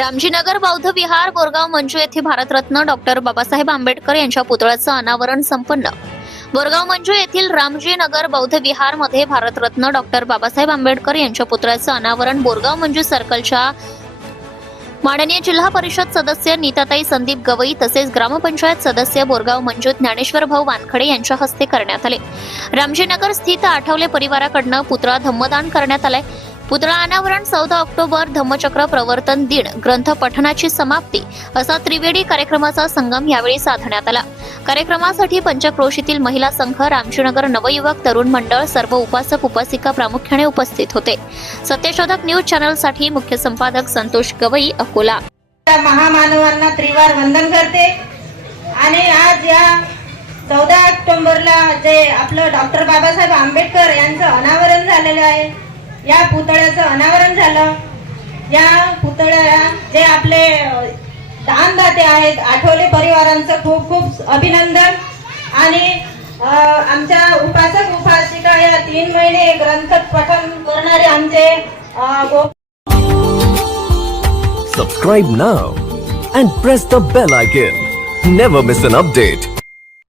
रामजीनगर बौद्ध विहार बोरगाव मंजू येथे भारतरत्न डॉक्टर बाबासाहेब आंबेडकर यांच्या पुतळ्याचं अनावरण संपन्न। बोरगाव मंजू येथील रामजीनगर बौद्ध विहार मध्ये भारतरत्न डॉक्टर बाबासाहेब आंबेडकर यांच्या पुतळ्याचं अनावरण बोरगाव मंजू सर्कलच्या माननीय जिल्हा परिषद सदस्य नीताताई संदीप गवई तसेच ग्रामपंचायत सदस्य बोरगाव मंजू ज्ञानेश्वर भाऊ वानखडे यांच्या हस्ते करण्यात आले। रामजीनगर स्थित आठवले परिवाराकडून पुतळा धम्मदान करण्यात आलाय। पुतळा अनावरण 14 ऑक्टोबर धम्मचक्र प्रवर्तन दिन ग्रंथ पठणाची समाप्ती असा त्रिवेदी कार्यक्रमाचा संगम यावेळी साधण्यात आला। कार्यक्रमासाठी पंचक्रोशीतील महिला संघ, रामजीनगर नवयुवक तरुण मंडळ, सर्व उपासक उपासिका प्रामुख्याने उपस्थित होते। सत्यशोधक न्यूज चॅनल साठी मुख्य संपादक संतोष गवई, अकोला। महामानवांना त्रिवार वंदन करते आणि आज या 14 ऑक्टोबरला जे आपलं डॉक्टर बाबासाहेब आंबेडकर यांचं अनावरण झालेलं आहे, या पुतळ्याचं अनावरण झालं। या पुतळ्याला जे आपले दानदाते आहेत आठवले परिवारांचं खूप खूप अभिनंदन आणि आमच्या उपासक उपासिका या 3 महिने ग्रंथ पठण करणारे आमचे Subscribe now and press the bell icon. Never miss an update.